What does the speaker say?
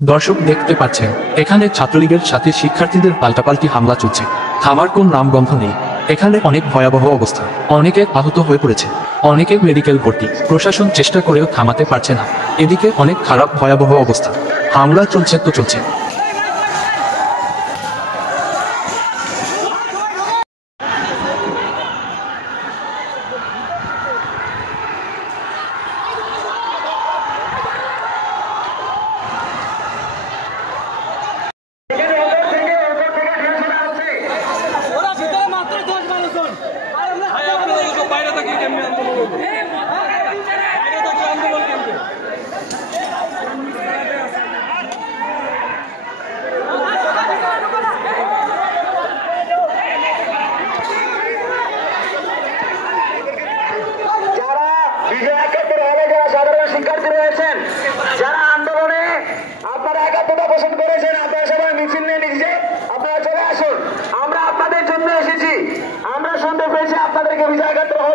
দর্শক দেখতে পাচ্ছেন এখানে ছাত্রলীগের সাথে শিক্ষার্থীদের পাল্টাপাল্টি হামলা চলছে। থামার কোন নামগন্ধ নেই। এখানে অনেক ভয়াবহ অবস্থা, অনেকে আহত হয়ে পড়েছে, অনেকে মেডিকেল ভর্তি। প্রশাসন চেষ্টা করেও থামাতে পারছে না। এদিকে অনেক খারাপ ভয়াবহ অবস্থা, হামলা চলছে তো চলছে। শিক্ষার্থী রয়েছেন যারা আন্দোলনে আপনারা একাত্মতা পোষণ করেছেন, আপনারা সবাই মিছিল নিয়ে নিজে আপনারা চলে আসুন। আমরা আপনাদের জন্য এসেছি। আমরা শুনতে পেয়েছি আপনাদেরকে বিজয় একাত্তর হল